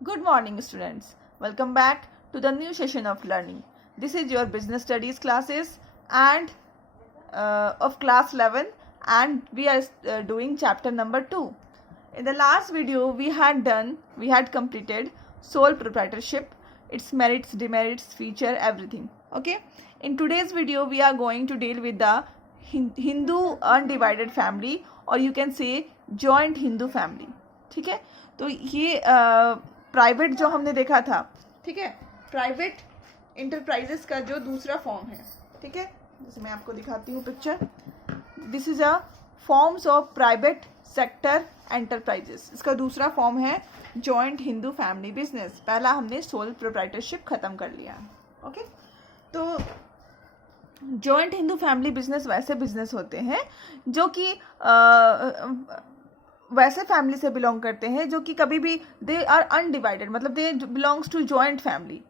Good morning, students. Welcome back to the new session of learning. This is your business studies classes and of class 11, and we are doing chapter number 2. In the last video, we had completed sole proprietorship, its merits, demerits, feature, everything. Okay. In today's video, we are going to deal with the Hindu undivided family, or you can say joint Hindu family. ठीक है, तो ये private जो हमने देखा था, ठीक है, प्राइवेट इंटरप्राइजेस का जो दूसरा फॉर्म है, ठीक है, जैसे मैं आपको दिखाती हूँ picture. This is a forms of private sector enterprises. इसका दूसरा फॉर्म है जॉइंट हिंदू फैमिली बिजनेस. पहला हमने सोल प्रोप्राइटरशिप खत्म कर लिया. ओके, तो जॉइंट हिंदू फैमिली बिजनेस वैसे बिजनेस होते हैं जो कि वैसे फैमिली से बिलोंग करते हैं जो कि कभी भी दे आर अनडिवाइडेड, मतलब they belongs to joint family.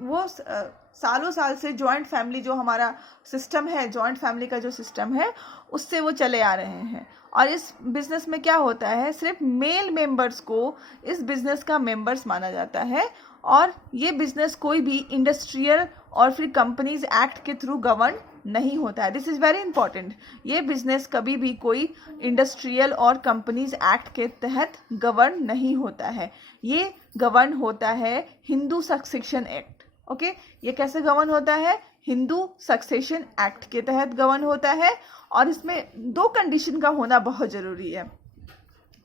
वो सालों साल से जॉइंट फैमिली जो हमारा सिस्टम है, जॉइंट फैमिली का जो सिस्टम है, उससे वो चले आ रहे हैं. और इस बिजनेस में क्या होता है, सिर्फ मेल मेंबर्स को इस बिजनेस का मेंबर्स माना जाता है. और ये बिजनेस कोई भी इंडस्ट्रियल और फिर कंपनीज एक्ट के थ्रू गवर्न नहीं होता है. This is very important. ये बिजनेस कभी भी कोई इंडस्ट्रियल और कंपनीज एक्ट के तहत गवर्न नहीं होता है. ये गवर्न होता है हिंदू सक्सेशन एक्ट. ओके, ये कैसे गवर्न होता है? हिंदू सक्सेशन एक्ट के तहत गवर्न होता है. और इसमें 2 कंडीशन का होना बहुत ज़रूरी है.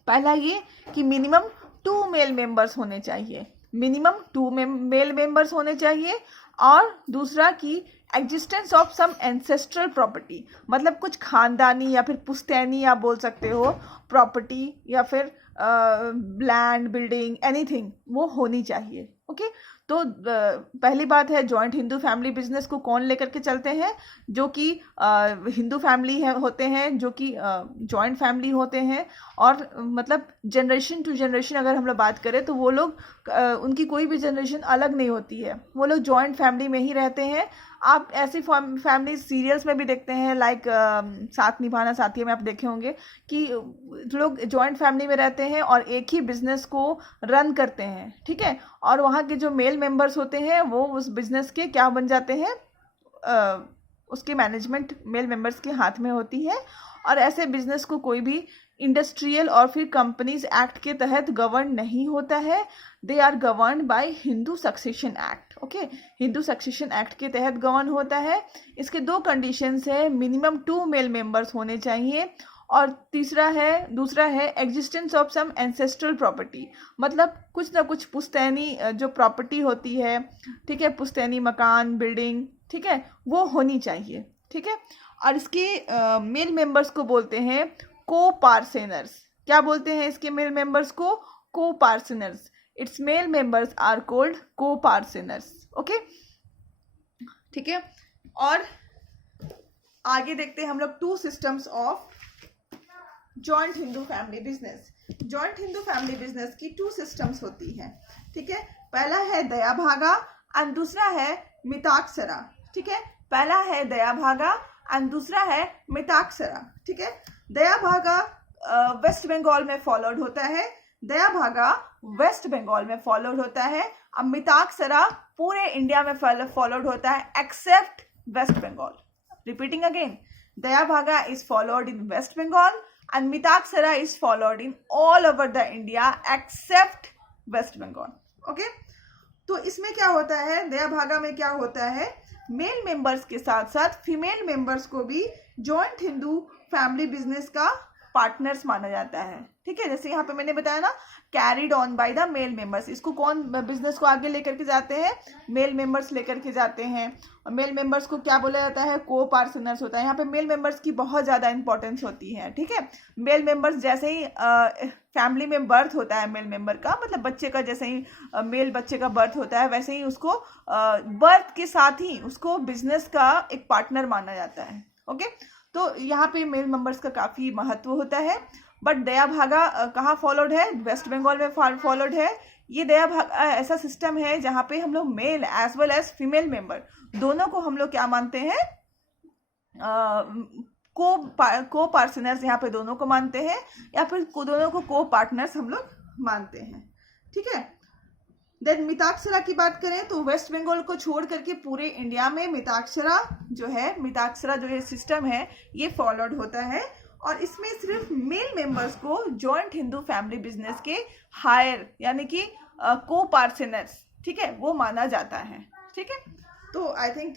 पहला ये कि मिनिमम 2 मेल मेंबर्स होने चाहिए, मिनिमम 2 मेल मेंबर्स होने चाहिए. और दूसरा कि existence of some ancestral property, मतलब कुछ खानदानी या फिर पुश्तैनी आप बोल सकते हो प्रॉपर्टी, या फिर लैंड, बिल्डिंग, एनीथिंग, वो होनी चाहिए. ओके, तो पहली बात है जॉइंट हिंदू फैमिली बिजनेस को कौन लेकर के चलते हैं? जो कि हिंदू फैमिली होते हैं, जो कि जॉइंट फैमिली होते हैं. और मतलब जनरेशन टू जनरेशन अगर हम लोग बात करें तो वो लोग उनकी कोई भी जनरेशन अलग नहीं होती है, वो लोग जॉइंट फैमिली में ही रहते हैं. आप ऐसी फैमिली सीरियल्स में भी देखते हैं, लाइक साथ निभाना साथिया में आप देखे होंगे कि लोग जॉइंट फैमिली में रहते हैं और एक ही बिजनेस को रन करते हैं. ठीक है, और वहाँ के जो मेल मेंबर्स होते हैं वो उस बिजनेस के क्या बन जाते हैं, उसके मैनेजमेंट मेल मेंबर्स के हाथ में होती है. और ऐसे बिजनेस को कोई भी इंडस्ट्रियल और फिर कंपनीज एक्ट के तहत गवर्न नहीं होता है. They are govern by Hindu succession act. Okay, Hindu succession act के तहत गवर्न होता है. इसके 2 कंडीशंस है, मिनिमम 2 मेल मेंबर्स होने चाहिए. और दूसरा है existence of some ancestral property, मतलब कुछ ना कुछ पुश्तैनी जो प्रॉपर्टी होती है, ठीक है, पुश्तैनी मकान, बिल्डिंग, ठीक है, वो होनी चाहिए. ठीक है, और इसके मेल मेंबर्स को बोलते हैं को पार्सेनर्स. क्या बोलते हैं इसके मेल मेंबर्स को? Coparceners. It's male members are called coparceners. Okay, ठीक है. और आगे देखते हैं हम लोग 2 systems of joint Hindu family business. Joint Hindu family business की 2 सिस्टम्स होती हैं. ठीक है, पहला है दया भागा एंड दूसरा है मिताक्षरा. ठीक है, पहला है दया भागा एंड दूसरा है मिताक्षरा. ठीक है, दया भागा वेस्ट बंगाल में फॉलोड होता है. दया भागा वेस्ट बंगाल में फॉलोड होता है. अब मिताक्षरा पूरे इंडिया में फॉलोड होता है except West Bengal. Repeating again, Dayabhaga is followed in West Bengal and Mitaksara is followed in all over the India except West Bengal. Okay? तो इसमें क्या होता है, दया भागा में क्या होता है, मेल मेंबर्स के साथ साथ फीमेल मेंबर्स को भी जॉइंट हिंदू फैमिली बिजनेस का पार्टनर्स माना जाता है. ठीक है, जैसे यहाँ पे मैंने बताया ना, carried on by the male members. इसको कौन बिजनेस को आगे लेकर के जाते हैं? मेल मेंबर्स लेकर के जाते हैं. और मेल मेंबर्स को क्या बोला जाता है? को पार्टनर्स होता है. यहाँ पे मेल मेंबर्स की बहुत ज़्यादा इंपॉर्टेंस होती है. ठीक है, मेल मेंबर्स जैसे ही फैमिली में बर्थ होता है मेल मेंबर का, मतलब बच्चे का जैसे ही मेल बच्चे का बर्थ होता है, वैसे ही उसको बर्थ के साथ ही उसको बिजनेस का एक पार्टनर माना जाता है. ओके, तो यहाँ पे मेल मेंबर्स का काफ़ी महत्व होता है. बट दया भागा कहाँ फॉलोड है? वेस्ट बंगाल में फॉलोड है. ये दया भागा ऐसा सिस्टम है जहाँ पे हम लोग male as well as female member दोनों को हम लोग क्या मानते हैं? को पार्टनर्स यहाँ पे दोनों को मानते हैं, या फिर दोनों को को पार्टनर्स हम लोग मानते हैं. ठीक है, देन मिताक्षरा की बात करें तो वेस्ट बंगाल को छोड़ करके पूरे इंडिया में मिताक्षरा जो है सिस्टम है ये फॉलोड होता है, और इसमें सिर्फ मेल मेंबर्स को जॉइंट हिंदू फैमिली बिजनेस के हायर यानी कि को पार्टनर्स, ठीक है, वो माना जाता है। ठीक है, तो I think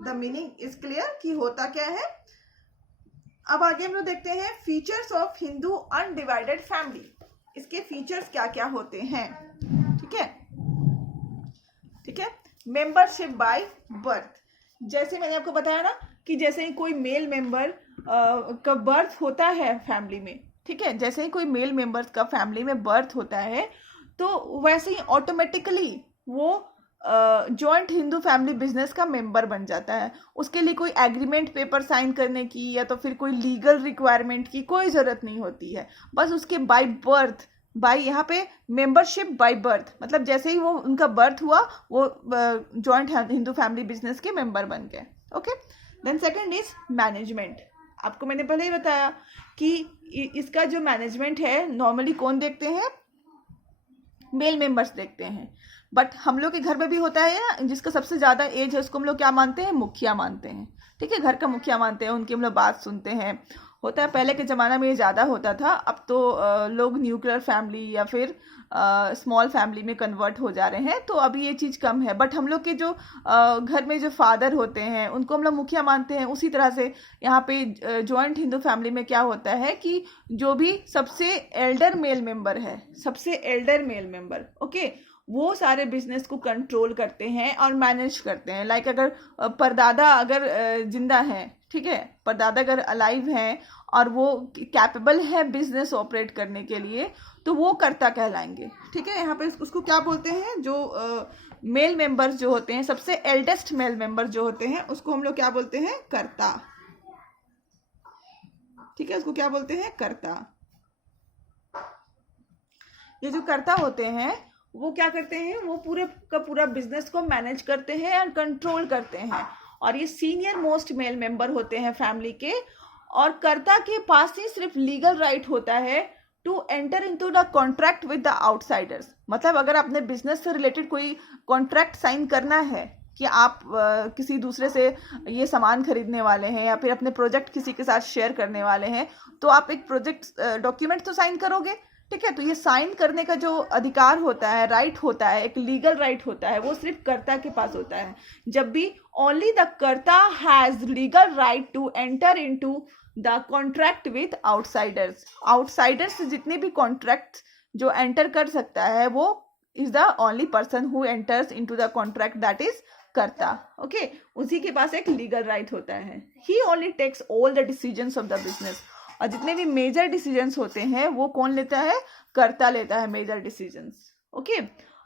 the meaning is clear कि होता क्या है। अब आगे हम लोग देखते हैं features of Hindu undivided family. इसके फीचर्स क्या क्या होते हैं। ठीक है, मेंबरशिप बाय बर्थ। जैसे मैंने आपको बताया ना कि जैसे ही कोई मेल मेंबर का बर्थ होता है फैमिली में, ठीक है, जैसे ही कोई मेल मेंबर्स का फैमिली में बर्थ होता है तो वैसे ही ऑटोमेटिकली वो जॉइंट हिंदू फैमिली बिजनेस का मेंबर बन जाता है। उसके लिए कोई एग्रीमेंट पेपर साइन करने की या तो फिर कोई लीगल रिक्वायरमेंट की कोई ज़रूरत नहीं होती है। बस उसके बाय बर्थ, बाय यहाँ पे मेंबरशिप बाय बर्थ, मतलब जैसे ही वो उनका बर्थ हुआ वो जॉइंट हिंदू फैमिली बिजनेस के मेंबर बन गए। Okay, then second is management. आपको मैंने पहले ही बताया कि इसका जो मैनेजमेंट है नॉर्मली कौन देखते हैं, मेल मेंबर्स देखते हैं, बट हम लोग के घर में भी होता है ना, जिसका सबसे ज़्यादा एज है उसको हम लोग क्या मानते हैं, मुखिया मानते हैं। ठीक है, घर का मुखिया मानते हैं, उनकी हम लोग बात सुनते हैं। होता है पहले के ज़माना में ये ज़्यादा होता था, अब तो लोग न्यूक्लियर फैमिली या फिर स्मॉल फैमिली में कन्वर्ट हो जा रहे हैं, तो अभी ये चीज़ कम है। बट हम लोग के जो घर में जो फादर होते हैं उनको हम लोग मुखिया मानते हैं। उसी तरह से यहाँ पे जॉइंट हिंदू फैमिली में क्या होता है कि जो भी सबसे एल्डर मेल मेंबर है, सबसे एल्डर मेल मेंबर, ओके, वो सारे बिजनेस को कंट्रोल करते हैं और मैनेज करते हैं। लाइक अगर परदादा अगर जिंदा हैं, ठीक है, परदादा अगर अलाइव हैं और वो कैपेबल है बिजनेस ऑपरेट करने के लिए, तो वो कर्ता कहलाएंगे। ठीक है, यहाँ पे उसको क्या बोलते हैं, जो मेल मेंबर्स जो होते हैं, सबसे एल्डेस्ट मेल मेंबर जो होते हैं उसको हम लोग क्या बोलते हैं, कर्ता। ठीक है, उसको क्या बोलते हैं, कर्ता। ये जो कर्ता होते हैं वो क्या करते हैं, वो पूरे का पूरा बिजनेस को मैनेज करते हैं और कंट्रोल करते हैं, और ये सीनियर मोस्ट मेल मेंबर होते हैं फैमिली के। और कर्ता के पास ही सिर्फ लीगल राइट होता है to enter into the contract with the outsiders. मतलब अगर अपने बिजनेस से रिलेटेड कोई कॉन्ट्रैक्ट साइन करना है कि आप किसी दूसरे से ये सामान खरीदने वाले हैं या फिर अपने प्रोजेक्ट किसी के साथ शेयर करने वाले हैं, तो आप एक प्रोजेक्ट डॉक्यूमेंट तो साइन करोगे। ठीक है, तो ये साइन करने का जो अधिकार होता है, राइट होता है, एक लीगल राइट होता है, वो सिर्फ कर्ता के पास होता है। जब भी only the karta has legal right to enter into the contract with outsiders. Outsiders से जितने भी कॉन्ट्रैक्ट जो एंटर कर सकता है वो is the only person who enters into the contract, that is karta. Okay, उसी के पास एक लीगल राइट होता है। He only takes all the decisions of the business. और जितने भी मेजर डिसीजंस होते हैं वो कौन लेता है, कर्ता लेता है major decisions. Okay,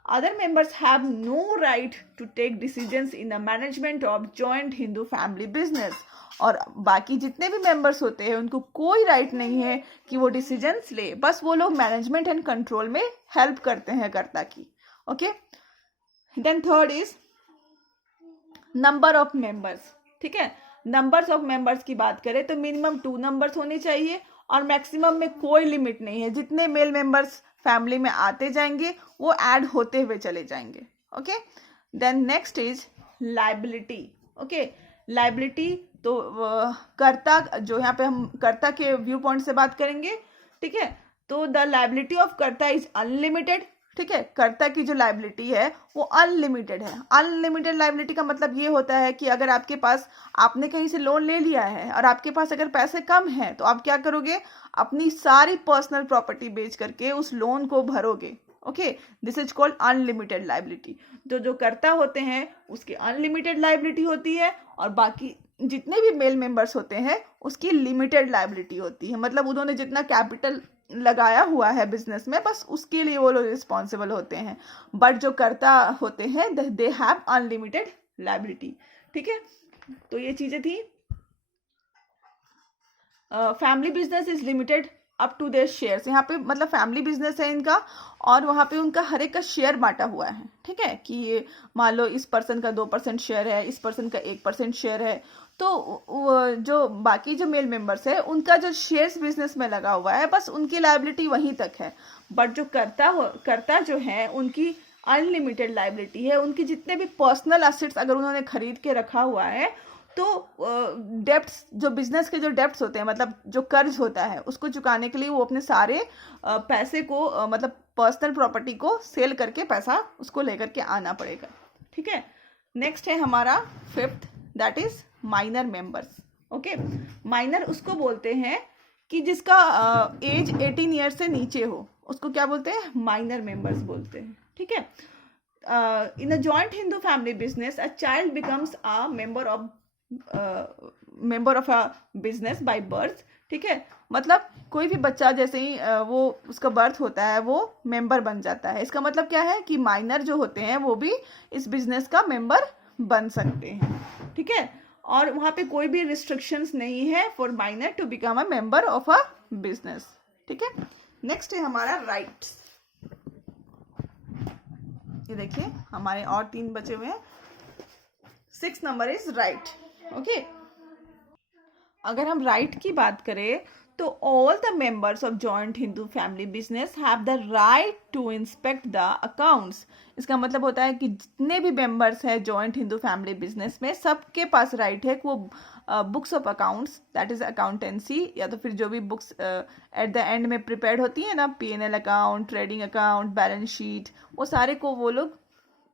other members have no right to take decisions in the management of joint Hindu family business. और बाकी जितने भी मेंबर्स होते हैं उनको कोई राइट नहीं है कि वो डिसीजंस ले, बस वो लोग मैनेजमेंट एंड कंट्रोल में हेल्प करते हैं कर्ता की। Okay, then third is number of members. ठीक है, नंबर्स ऑफ मेंबर्स की बात करें तो मिनिमम 2 नंबर्स होने चाहिए और मैक्सिमम में कोई लिमिट नहीं है। जितने मेल मेंबर्स फैमिली में आते जाएंगे वो ऐड होते हुए चले जाएंगे। Okay, then next is liability. Okay, liability तो कर्ता, जो यहाँ पे हम कर्ता के व्यू पॉइंट से बात करेंगे। ठीक है, तो द लायबिलिटी ऑफ कर्ता इज अनलिमिटेड। ठीक है, कर्ता की जो लायबिलिटी है वो अनलिमिटेड है। अनलिमिटेड लायबिलिटी का मतलब ये होता है कि अगर आपके पास, आपने कहीं से लोन ले लिया है और आपके पास अगर पैसे कम हैं तो आप क्या करोगे, अपनी सारी पर्सनल प्रॉपर्टी बेच करके उस लोन को भरोगे। Okay, this is called unlimited liability. जो कर्ता होते हैं उसकी अनलिमिटेड लायबिलिटी होती है और बाकी जितने भी मेल मेंबर्स होते हैं उसकी लिमिटेड लायबिलिटी होती है। मतलब उन्होंने जितना कैपिटल लगाया हुआ है बिजनेस में बस उसके लिए वो लोग रिस्पॉन्सिबल होते हैं, बट जो कर्ता होते हैं दे हैव अनलिमिटेड लायबिलिटी। ठीक है, तो ये चीजें थी। Family business is limited up to their shares. यहाँ पे मतलब फैमिली बिजनेस है इनका और वहाँ पे उनका हर एक का शेयर बांटा हुआ है। ठीक है, कि ये मान लो इस पर्सन का 2% शेयर है, इस पर्सन का 1% शेयर है, तो जो बाकी जो मेल मेंबर्स है उनका जो शेयर्स बिजनेस में लगा हुआ है बस उनकी लायबिलिटी वहीं तक है। बट जो कर्ता जो है उनकी अनलिमिटेड लाइबिलिटी है, उनके जितने भी पर्सनल एसेट्स अगर उन्होंने खरीद के रखा हुआ है तो डेब्ट्स, जो बिजनेस के जो डेब्ट्स होते हैं, मतलब जो कर्ज होता है, उसको चुकाने के लिए वो अपने सारे पैसे को मतलब पर्सनल प्रॉपर्टी को सेल करके पैसा उसको लेकर के आना पड़ेगा। ठीक है, नेक्स्ट है हमारा fifth, that is minor members. Okay, minor उसको बोलते हैं कि जिसका एज 18 ईयर्स से नीचे हो, उसको क्या बोलते हैं, माइनर मेंबर्स बोलते हैं। ठीक है, in a joint Hindu family business a child becomes a member of a business by birth. ठीक है, मतलब कोई भी बच्चा जैसे ही वो उसका बर्थ होता है वो मेंबर बन जाता है। इसका मतलब क्या है कि माइनर जो होते हैं वो भी इस बिजनेस का मेंबर बन सकते हैं। ठीक है, और वहाँ पे कोई भी रिस्ट्रिक्शंस नहीं है for minor to become a member of a business. ठीक है, नेक्स्ट है हमारा राइट्स। ये देखिए हमारे और 3 बचे हुए हैं। 6 नंबर इज राइट। ओके, अगर हम राइट की बात करें तो all the members of joint Hindu family business have the right to inspect the accounts. इसका मतलब होता है कि जितने भी मेंबर्स हैं जॉइंट हिंदू फैमिली बिजनेस में, सबके पास राइट है कि वो books of accounts, that is accountancy, या तो फिर जो भी बुक्स एट द एंड में प्रिपेयर्ड होती है ना, P&L account, trading account, balance sheet, वो सारे को वो लोग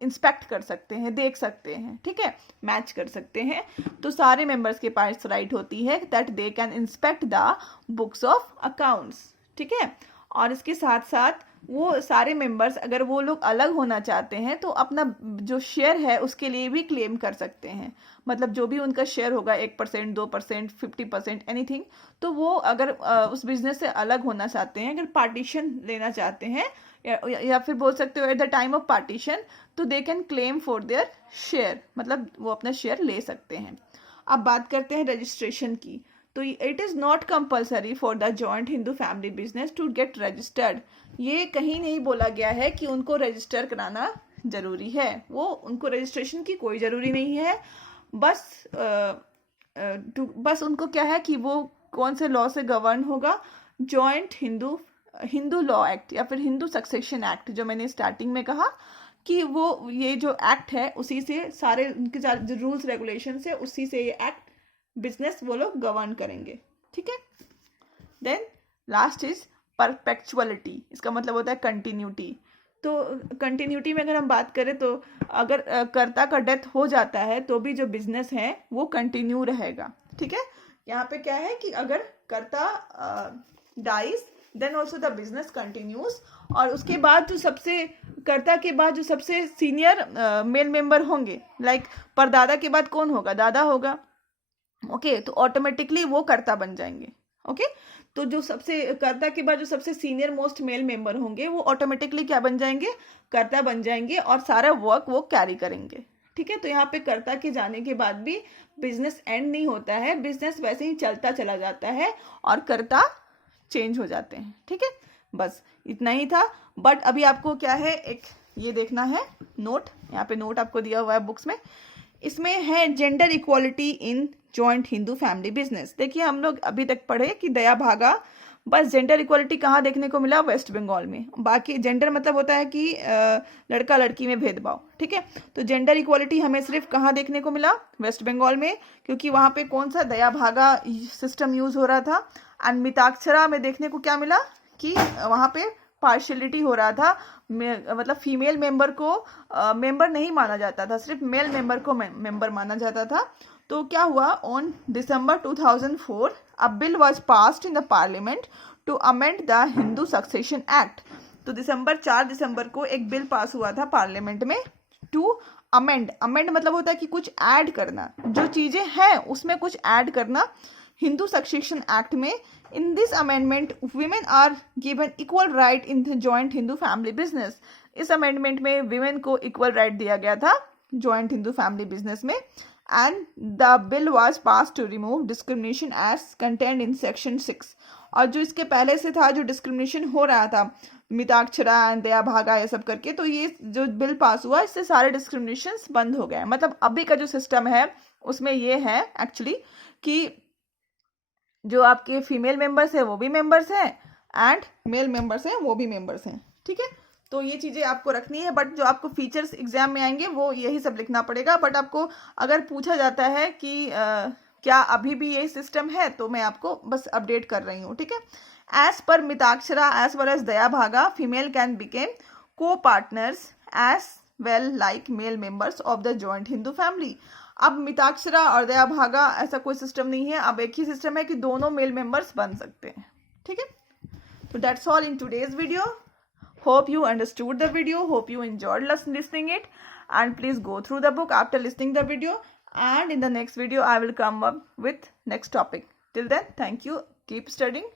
इंस्पेक्ट कर सकते हैं, देख सकते हैं। ठीक है, मैच कर सकते हैं। तो सारे मेंबर्स के पास राइट होती है that they can inspect the books of accounts. ठीक है, और इसके साथ साथ वो सारे मेंबर्स अगर वो लोग अलग होना चाहते हैं तो अपना जो शेयर है उसके लिए भी क्लेम कर सकते हैं। मतलब जो भी उनका शेयर होगा 1%, 2%, 50%, एनीथिंग, तो वो अगर उस बिजनेस से अलग होना चाहते हैं, अगर पार्टीशन लेना चाहते हैं, या फिर बोल सकते हो at the time of partition, तो they can claim for their share, मतलब वो अपना शेयर ले सकते हैं। अब बात करते हैं रजिस्ट्रेशन की। तो it is not compulsory for the joint Hindu family business to get registered. ये कहीं नहीं बोला गया है कि उनको रजिस्टर कराना जरूरी है, वो उनको रजिस्ट्रेशन की कोई ज़रूरी नहीं है। बस उनको क्या है कि वो कौन से लॉ से गवर्न होगा, जॉइंट हिंदू लॉ एक्ट या फिर हिंदू सक्सेशन एक्ट, जो मैंने स्टार्टिंग में कहा कि वो ये जो एक्ट है उसी से सारे उनके जो रूल्स रेगुलेशन है उसी से ये एक्ट बिजनेस वो लोग गवर्न करेंगे। ठीक है, देन लास्ट इज परपेचुअलिटी। इसका मतलब होता है कंटिन्यूटी। तो कंटिन्यूटी में अगर हम बात करें तो अगर कर्ता का डेथ हो जाता है तो भी जो बिजनेस है वो कंटिन्यू रहेगा। ठीक है, यहाँ पे क्या है कि अगर karta dies then also the business continues, और उसके बाद जो सबसे कर्ता के बाद जो सबसे सीनियर मेल मेंबर होंगे, लाइक परदादा के बाद कौन होगा, दादा होगा। ओके, तो ऑटोमेटिकली वो कर्ता बन जाएंगे। ओके, तो जो सबसे कर्ता के बाद जो सबसे सीनियर मोस्ट मेल मेंबर होंगे वो ऑटोमेटिकली क्या बन जाएंगे, कर्ता बन जाएंगे, और सारा वर्क वो कैरी करेंगे। ठीक है, तो यहाँ पे कर्ता के जाने के बाद भी बिजनेस एंड नहीं होता है, बिजनेस वैसे ही चलता चला जाता है और कर्ता चेंज हो जाते हैं। ठीक है, बस इतना ही था। बट अभी आपको क्या है, एक ये देखना है नोट, यहाँ पे नोट आपको दिया हुआ है बुक्स में, इसमें है gender equality in joint Hindu family business. देखिए हम लोग अभी तक पढ़े कि दया भागा, बस जेंडर इक्वालिटी कहाँ देखने को मिला, वेस्ट बंगाल में। बाकी जेंडर मतलब होता है कि लड़का लड़की में भेदभाव। ठीक है, तो जेंडर इक्वालिटी हमें सिर्फ कहाँ देखने को मिला, वेस्ट बंगाल में, क्योंकि वहाँ पे कौन सा दया भागा सिस्टम यूज हो रहा था। एंड मिताक्षरा में देखने को क्या मिला कि वहाँ पे पार्शियलिटी हो रहा था, मतलब फीमेल मेंबर को मेंबर नहीं माना जाता था, सिर्फ मेल मेंबर को मेंबर माना जाता था। तो क्या हुआ, on December 2004 a bill was passed in the parliament to amend the Hindu succession act. तो 4 दिसंबर को एक बिल पास हुआ था पार्लियामेंट में, टू अमेंड मतलब होता है कि कुछ ऐड करना, जो चीजें हैं उसमें कुछ ऐड करना हिंदू सक्सेशन एक्ट में। In this amendment women are given equal right in the joint Hindu family business. इस अमेंडमेंट में वीमेन को इक्वल राइट दिया गया था जॉइंट हिंदू फैमिली बिजनेस में। And the bill was pass to remove discrimination as content in section 6। और जो इसके पहले से था, जो डिस्क्रिमिनेशन हो रहा था मिताक्षरा एंड दया भागा ये सब करके, तो ये जो बिल पास हुआ इससे सारे डिस्क्रिमिनेशंस बंद हो गए। मतलब अभी का जो सिस्टम है उसमें ये है एक्चुअली कि जो आपके फीमेल मेंबर्स है वो भी मेंबर्स हैं एंड मेल मेंबर्स हैं वो भी मेंबर्स हैं। ठीक है, तो ये चीज़ें आपको रखनी है, बट जो आपको फीचर्स एग्जाम में आएंगे वो यही सब लिखना पड़ेगा। बट आपको अगर पूछा जाता है कि क्या अभी भी यही सिस्टम है, तो मैं आपको बस अपडेट कर रही हूँ, ठीक है। As per Mitakshara as well as Dayabhaga, female can became co partners as well like male members of the joint Hindu family. अब मिताक्षरा और दया भागा ऐसा कोई सिस्टम नहीं है, अब एक ही सिस्टम है कि दोनों मेल मेंबर्स बन सकते हैं, ठीक है। तो that's all in today's video. Hope you understood the video. Hope you enjoyed listening it. And please go through the book after listening the video. And in the next video, I will come up with next topic. Till then, thank you. Keep studying.